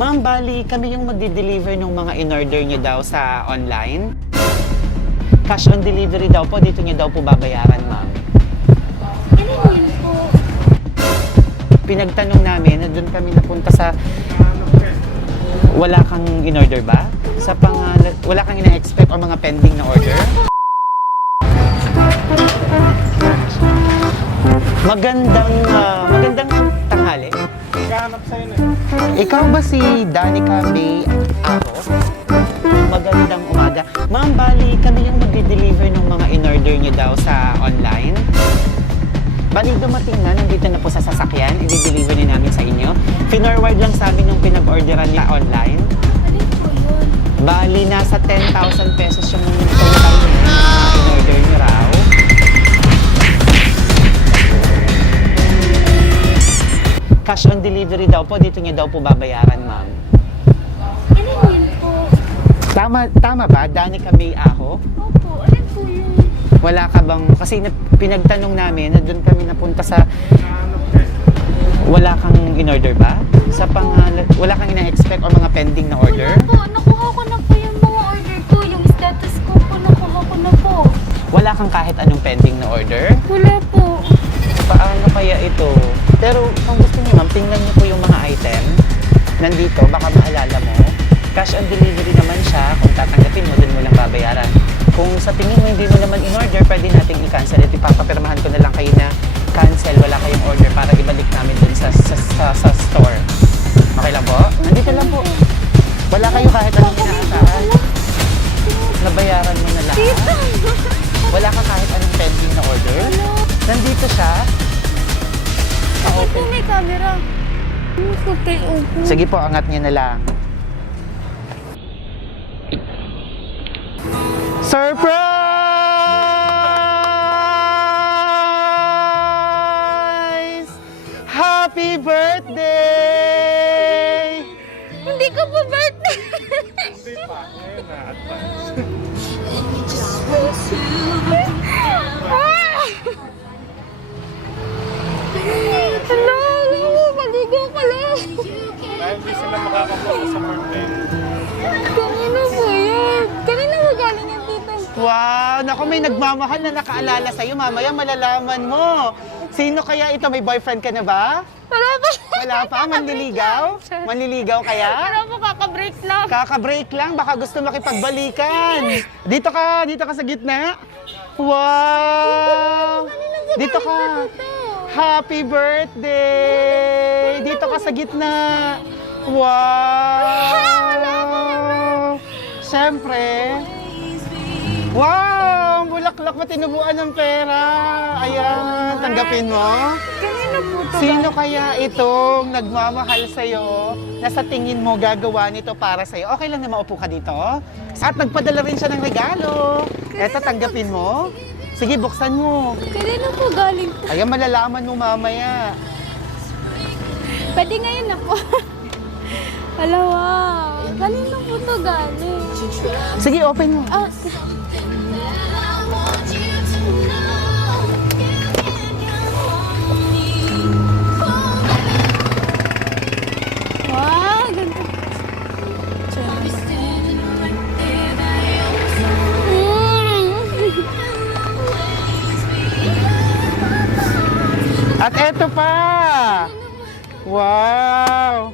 Ma'am, bali kami yung magdi-deliver ng mga in-order niyo daw sa online. Cash on delivery daw po, dito niyo daw po babayaran, ma'am. Ano yun po? Pinagtanong namin na doon kami napunta sa... Wala kang in-order ba? Sa wala kang ina-expect o mga pending na order? Magandang tanghali. Kahanap sa'yo na. Ikaw ba si Danica May Ako? Magandang umaga. Ma'am, bali kami yung magdi-deliver ng mga in-order niyo daw sa online. Bali dumating na, nandito na po sa sasakyan, i-deliver ni namin sa inyo. Finorward lang sa amin yung pinag-orderan niya online. Alin po yun? Bali, nasa 10,000 pesos yung total na in-order niyo raw. Cash on delivery daw po, dito niyo daw po babayaran, ma'am. Ano yun po? Tama ba? Danica May Ako? Opo, alin po yun? Wala ka bang, kasi pinagtanong namin na doon kami napunta sa, wala kang in-order ba? Wala kang ina-expect o mga pending na order? Wala po, nakuha ko na po yung mga order ko. Yung status ko po, nakuha ko na po. Wala kang kahit anong pending na order? Wala po. Paano kaya ito? Pero kung gusto niyo ma'am, tingnan niyo po yung mga item. Nandito, baka maalala mo. Cash on delivery naman siya. Kung tatanggapin mo, dun mo lang babayaran. Kung sa tingin mo hindi mo naman in-order, pwede nating i-cancel. At ipapapirmahan ko na lang kayo na cancel, wala kayong order para ibalik namin dun sa store. Okay lang po? Nandito lang po. Wala kayo kahit anong inaasahan. Nabayaran mo na lahat. Tita! Wala ka kahit anong pending na order. Ano? Nandito siya. Bakit po may camera? Okay, opo. Sige po, angat niyo na lang. Surprise! Happy birthday! Hindi ko po birthday! Hindi pa. Ngayon na. Advance. Hello! Paligo ka lang! Dahil hindi sila makakapunta sa birthday. Kanina po yan? Kanina mo galing yung tita? Wow! Naku, may nagmamahal na nakaalala sa'yo. Mamaya malalaman mo. Sino kaya ito? May boyfriend ka na ba? Wala pa! Wala pa? Manliligaw? Manliligaw kaya? Wala po, kaka-break lang. Kaka-break lang, baka gusto makipagbalikan. Dito ka sa gitna. Wow! Dito ka. Happy birthday! Dito ka sa gitna. Wow! Siyempre. Wow! Ang bulaklak mo, tinubuan ng pera. Ayan, tanggapin mo. Kanina po to. Sino kaya itong nagmamahal sa'yo na sa tingin mo gagawa nito para sa'yo? Okay lang na maupo ka dito. At nagpadala rin siya ng regalo. Eto, tanggapin mo. Sige, buksan mo. Kanina po galing to. Ayan, malalaman mo mamaya. Pwede ngayon na po. Hala, wow. Kanina po to galing. Sige, open mo. Ah, wow, ganda. At eto pa. Wow.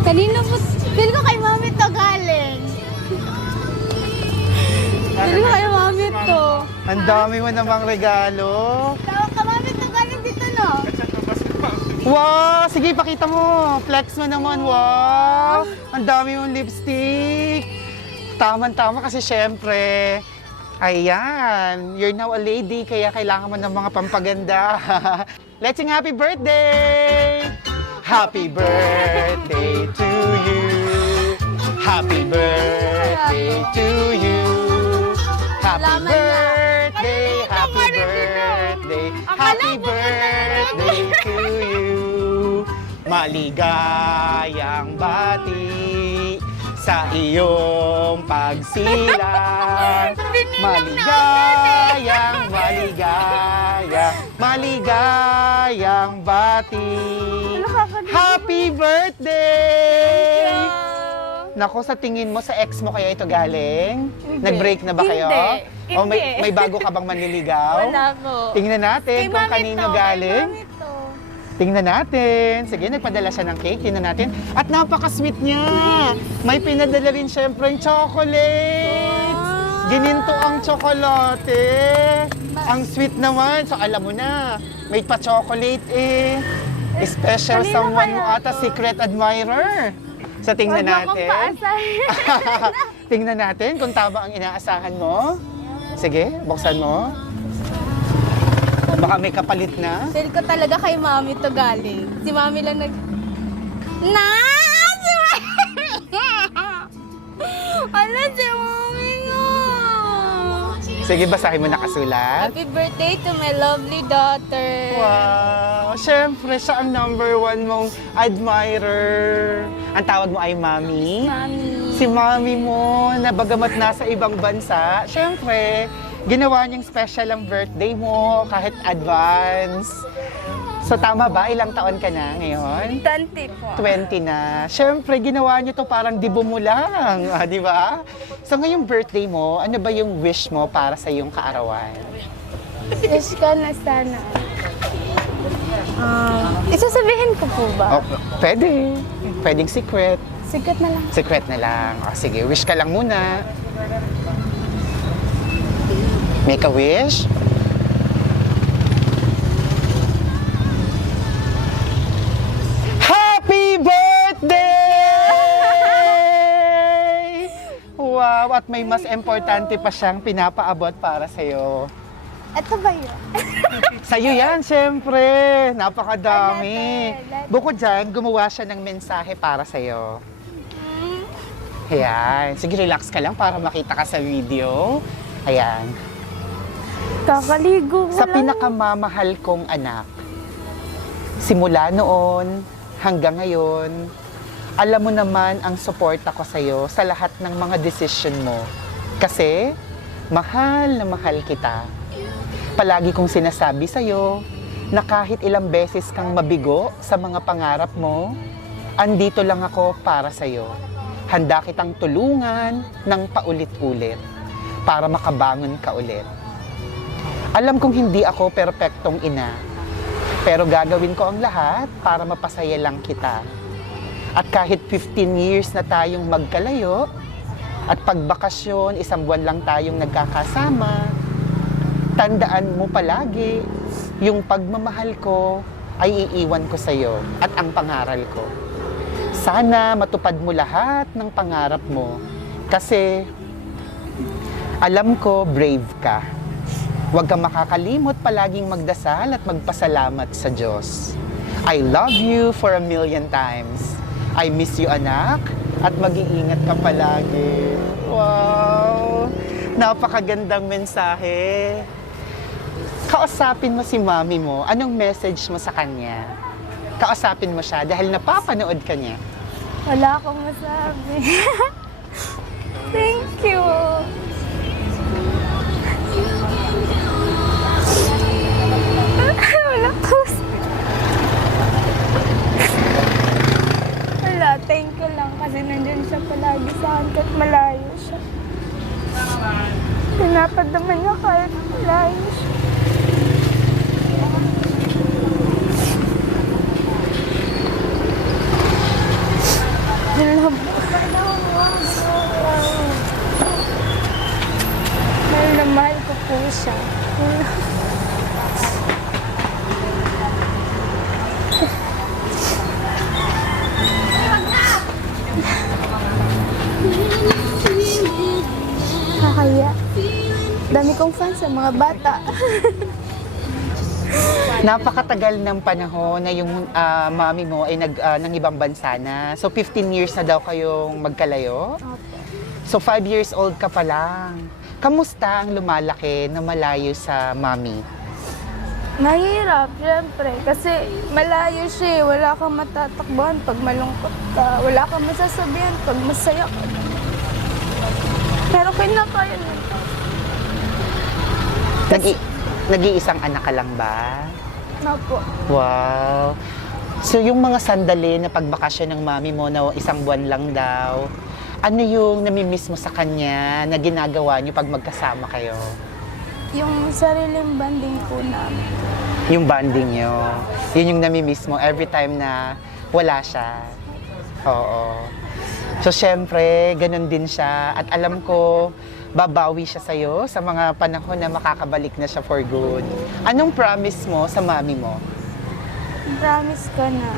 Kanina po, feel ko kay mami to galing. Feel ko kay mami to. Ang dami mo namang regalo. Tawag ka mami to galing dito, no? Wow! Sige, pakita mo. Flex mo naman. Wow! Ang dami mong lipstick. Tama-tama kasi syempre, ayan, you're now a lady, kaya kailangan mo ng mga pampaganda. Let's sing happy birthday! Happy birthday to you. Happy birthday to you. Happy Alaman na. birthday, Kanina happy pa rin birthday, Akala happy ko birthday to you. Maligayang bati sa iyong pagsilang. Maligayang, maligayang, maligayang bati. Nakakalimutan. Happy birthday! Yeah. Nako, sa tingin mo, sa ex mo kaya ito galing? Hindi. Nag-break na ba kayo? Hindi. O may, Hindi. may bago ka bang manliligaw? Wala po. Tingnan natin Kay kung Mami kanino to, galing. kay Mami to. Tingnan natin. Sige, nagpadala siya ng cake. Tingnan natin. At napaka-sweet niya. May pinadala rin syempre yung chocolates. Gininto ang tsokolate. Ang sweet naman. So, alam mo na, may pa-chocolate eh. Special Kanino someone mo kaya ata, to? secret admirer. So, tingnan Huwag mo akong natin. paasahin. Tingnan natin kung tama ang inaasahan mo. Sige, buksan mo. Baka may kapalit na. Feel ko talaga kay Mami to galing. Si Mami lang nag... Na! Si Mami! Ala, si Mami nga! Sige, basahin mo nakasulat. Happy birthday to my lovely daughter. Wow! Siyempre, siya ang number one mong admirer. Ang tawag mo ay Mami. Mami. Si Mami mo, na bagamat nasa ibang bansa, siyempre, ginawa niyang special ang birthday mo kahit advance. So tama ba? Ilang taon ka na ngayon? 20 po. 20 na. Siyempre, ginawa niyo to parang dibo mo lang. Di ba? So ngayong birthday mo, ano ba yung wish mo para sa iyong kaarawan? Wish ko na sana. Isasabihin ko po ba? Oh, pwede. Pwedeng secret. Sikat na lang. Secret na lang. O, sige, wish ka lang muna. Make a wish. Happy birthday! Wow, at may mas importante pa siyang pinapaabot para sa'yo. Ito ba yun? Sa'yo yan, siyempre. Napakadami. Another. Bukod dyan, gumawa siya ng mensahe para sa'yo. Ayan. Sige, relax ka lang para makita ka sa video. Ayan. Kakaligo ko Sa lang. pinakamamahal kong anak, simula noon hanggang ngayon, alam mo naman ang suporta ko sa'yo sa lahat ng mga decision mo. Kasi, mahal na mahal kita. Palagi kong sinasabi sa'yo na kahit ilang beses kang mabigo sa mga pangarap mo, andito lang ako para sa'yo. Handa kitang tulungan ng paulit-ulit para makabangon ka ulit. Alam kong hindi ako perpektong ina, pero gagawin ko ang lahat para mapasaya lang kita. At kahit 15 years na tayong magkalayo, at pagbakasyon, 1 buwan lang tayong nagkakasama, tandaan mo palagi, yung pagmamahal ko ay iiwan ko sa'yo at ang pangaral ko. Sana matupad mo lahat ng pangarap mo kasi alam ko brave ka. Huwag kang makakalimot palaging magdasal at magpasalamat sa Diyos. I love you for 1,000,000 times. I miss you, anak, at mag-iingat ka palagi. Wow! Napakagandang mensahe. Kausapin mo si mami mo. Anong message mo sa kanya? Kausapin mo siya dahil napapanood ka niya. Wala akong masabi. Thank you. Wala ko. Wala, thank you lang kasi nandyan siya palagi sa akin kahit malayo siya. Pinapadaman niya kahit malayo siya. Alam mo. Mahal na mahal ko po siya. Kakaya. Dami kong fans sa mga bata. Napakatagal ng panahon na yung mami mo ay ng ibang bansa na. So 15 years na daw kayong magkalayo. So 5 years old ka pa lang. Kamusta ang lumalaki na malayo sa mami? Mahirap, syempre. Kasi malayo siya eh. Wala kang matatakbuhan pag malungkot ka. Wala kang masasabihan pag masaya ka. Pero kinakaya nito. Nag- Nag-iisang anak ka lang ba? Opo. Wow. So yung mga sandali na pagbakasyon ng mami mo na isang buwan lang daw, ano yung namimiss mo sa kanya na ginagawa niyo pag magkasama kayo? Yung sariling banding po namin. Yung bonding niyo. Yun yung namimiss mo every time na wala siya. Oo. So syempre, ganun din siya. At alam ko, babawi siya sa'yo sa mga panahon na makakabalik na siya for good. Anong promise mo sa mami mo? Promise ko na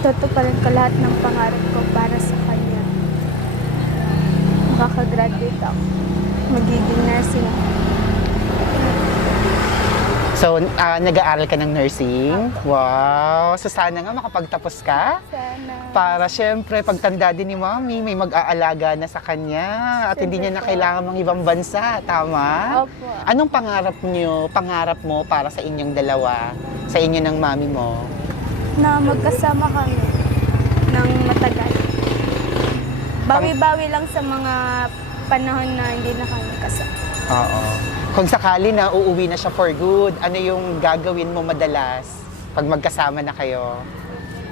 tutuparin ko lahat ng pangarap ko para sa kanya. Makakagraduate ako. Magiging nursing ako. So, nag-aaral ka ng nursing? Wow! So, sana nga makapagtapos ka? Sana. Para syempre, pagtanda din ni mami, may mag-aalaga na sa kanya at hindi niya na kailangan mga ibang bansa. Tama? Opo. Anong pangarap mo para sa inyong dalawa? Sa inyo ng mami mo? Na magkasama kami ng matagal. Bawi-bawi lang sa mga panahon na hindi na kami kasama. Oo. Kung sakali na uuwi na siya for good, ano yung gagawin mo madalas pag magkasama na kayo?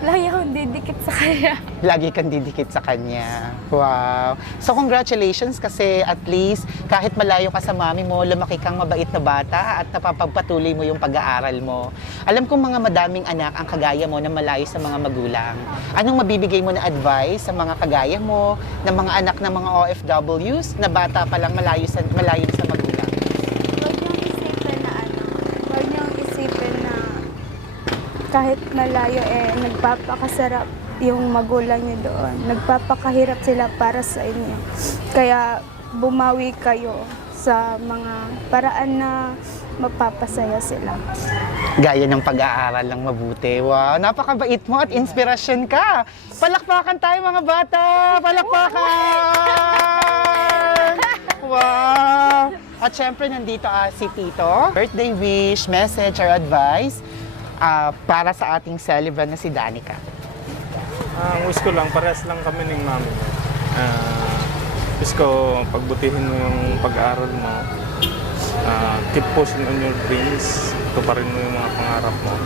Lagi akong didikit sa kanya. Lagi kang didikit sa kanya. Wow. So congratulations kasi at least kahit malayo ka sa mami mo, lumaki kang mabait na bata at napapagpatuloy mo yung pag-aaral mo. Alam kong mga madaming anak ang kagaya mo na malayo sa mga magulang. Anong mabibigay mo na advice sa mga kagaya mo, na mga anak ng mga OFWs na bata pa lang malayo sa magulang? Huwag niyong isipin na kahit malayo nagpapakasarap yung magulang niyo doon. Nagpapakahirap sila para sa inyo. Kaya bumawi kayo sa mga paraan na mapapasaya sila. Gaya ng pag-aaral lang mabuti. Wow, napakabait mo at inspirasyon ka. Palakpakan tayo mga bata! Palakpakan! Wow! At syempre nandito si Tito. Birthday wish, message or advice para sa ating celebrant na si Danica. Ang wish ko lang, parehas lang kami ng mami. Wish ko, pagbutihin mo yung pag-aaral mo. Keep pushing on your dreams. Tuparin mo yung mga pangarap mo.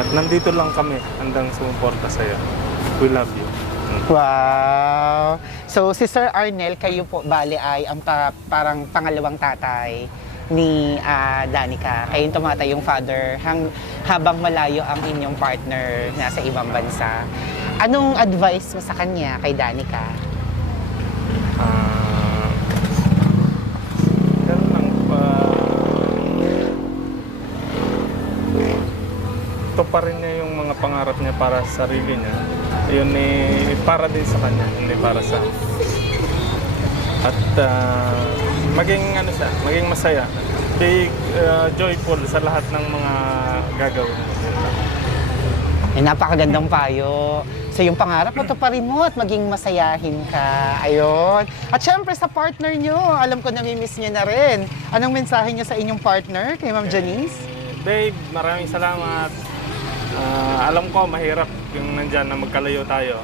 At nandito lang kami, handang sumuporta sa'yo. We love you. Wow! So si Sir Arnel, kayo po bali ay ang parang pangalawang tatay ni Danica. Kayo yung tumatay yung father habang malayo ang inyong partner nasa ibang bansa. Anong advice mo sa kanya kay Danica? Ganun lang pa. Tuparin niya yung mga pangarap niya para sa sarili niya. Yun para din sa kanya, hindi para sa akin. At maging maging masaya. Be joyful sa lahat ng mga gagawin mo. Napakagandang payo. So yung pangarap mo, tuparin mo at maging masayahin ka. Ayun. At syempre sa partner nyo, alam ko namimiss niya na rin. Anong mensahe niya sa inyong partner, kay Ma'am Janice? Babe, maraming salamat. Alam ko mahirap yung nandyan na magkalayo tayo.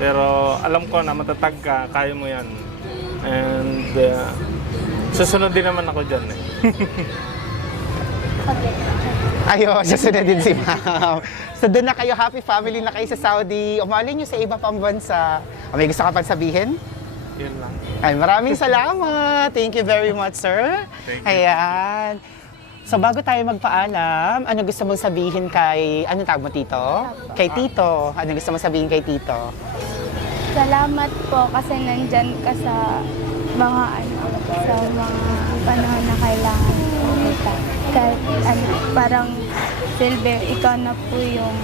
Pero alam ko na matatag ka, kaya mo yan. And susunod din naman ako dyan eh. Ayun, susunod din si Ma'am. So doon na kayo, happy family na kayo sa Saudi. Umaling nyo sa iba pang bansa. May gusto ka pang sabihin? Yun lang. Ay, maraming salamat. Thank you very much, sir. Thank you. Ayan. So bago tayo magpaalam, ano gusto mong sabihin kay, anong tawag mo, Tito? Kay Tito. Ano gusto mong sabihin kay Tito? Salamat po kasi nandyan ka sa mga sa mga panahon na kailangan ko. Kahit parang Silve, ikaw na po yung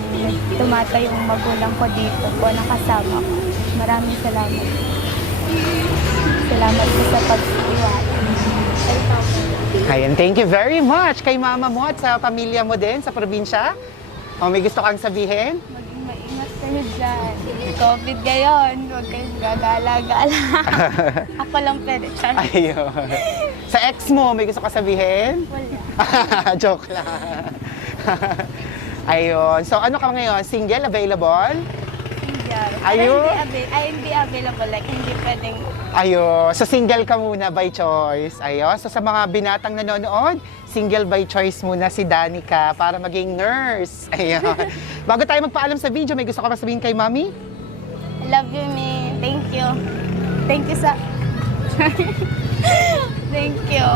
tumatay yung magulang ko dito po, nakasama ko. Maraming salamat. Salamat po sa pag-iwala. Ayan, thank you very much kay mama mo at sa pamilya mo din sa probinsya. O may gusto kang sabihin? Maging maingat kayo dyan. COVID ngayon, huwag kayong gagala-gala. Ako lang pwede, Char. Ayun. Sa ex mo, may gusto ka sabihin? Wala. Joke lang. Ayun. So ano ka ngayon? Single? Available? Ayun. Hindi available. Like, hindi pwedeng Ayun. So single ka muna by choice. Ayun. So sa mga binatang nanonood, single by choice muna si Danica para maging nurse. Ayun. Bago tayo magpaalam sa video, may gusto ka pa sabihin kay Mami? I love you, me. Thank you. Thank you sa... Thank you.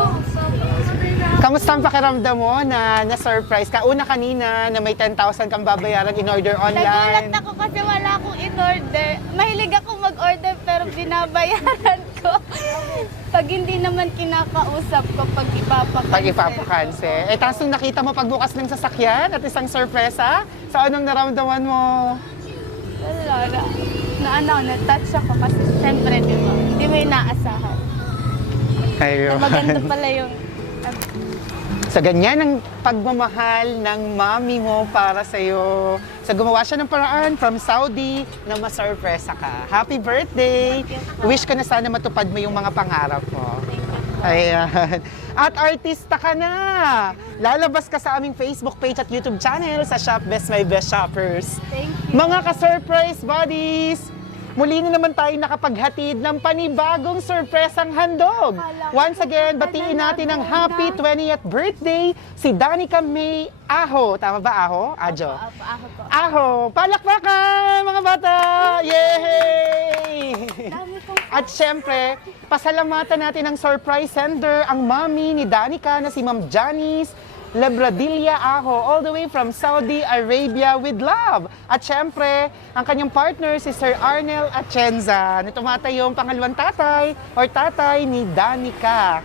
Kamusta ang pakiramdam mo na na-surprise ka? Una kanina na may 10,000 kang babayaran in order Nagulat online. ako kasi wala akong in-order. Mahilig ako mag-order pero binabayaran ko. Pag hindi naman kinakausap ko, pag ipapakancel. Pag ipapakansel. Eh, tapos nung nakita mo pagbukas ng sasakyan at isang sorpresa, so anong naramdaman mo? Wala na. Na-touch ako kasi syempre, di ba? Hindi mo inaasahan. Ayun. Maganda pala yung... Sa ganyan ang pagmamahal ng mami mo para sa'yo. So gumawa siya ng paraan from Saudi na masurpresa ka. Happy birthday! Wish ko na sana matupad mo yung mga pangarap mo. Ayan. At artista ka na! Lalabas ka sa aming Facebook page at YouTube channel sa Shop Best My Best Shoppers. Thank you. Mga ka-surprise buddies! Muli na naman tayo nakapaghatid ng panibagong surpresang handog. Once again, batiin natin ang happy 20th birthday si Danica May Aho. Tama ba, Aho? Ajo. Ako po. Aho! Palakpakan, mga bata! Yay! Dami kong... At syempre, pasalamatan natin ang surprise sender, ang mami ni Danica na si Ma'am Janice Lebradilla Aho, all the way from Saudi Arabia with love. At syempre, ang kanyang partner si Sir Arnel Atienza, na tumatayong pangalawang tatay or tatay ni Danica.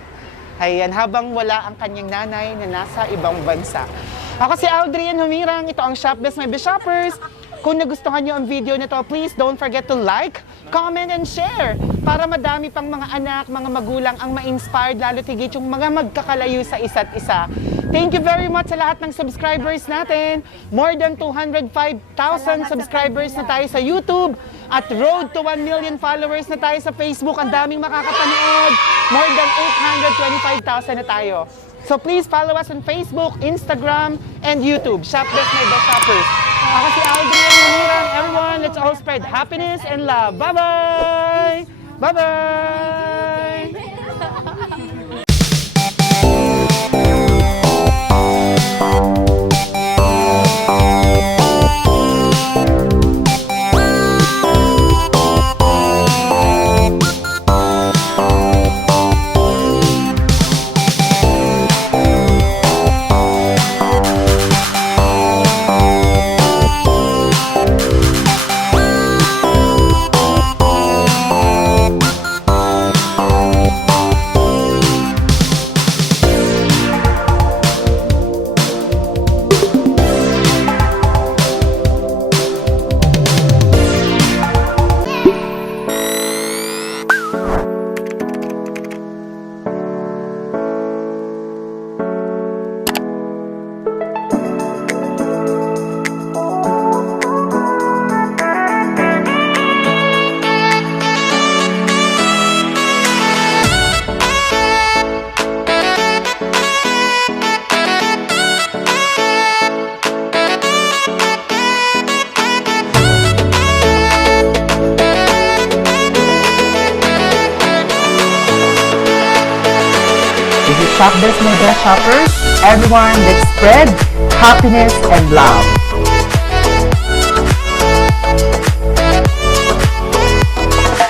Ayan, habang wala ang kanyang nanay na nasa ibang bansa. Ako si Aldrian Humirang, ito ang Shop Best My Best Shoppers. Kung nagustuhan niyo ang video nito, please don't forget to like, comment, and share para madami pang mga anak, mga magulang ang ma-inspired, lalo tigit yung mga magkakalayo sa isa't isa. Thank you very much sa lahat ng subscribers natin. More than 205,000 subscribers na tayo sa YouTube at road to 1 million followers na tayo sa Facebook. Ang daming makakapanood. More than 825,000 na tayo. So please follow us on Facebook, Instagram, and YouTube. Shop Best My Best Shoppers. Ako si Aldrian Manirang. Everyone, let's all spread happiness and love. Bye-bye! Bye-bye! Shop Best My Best Shoppers. Everyone, let's spread happiness and love.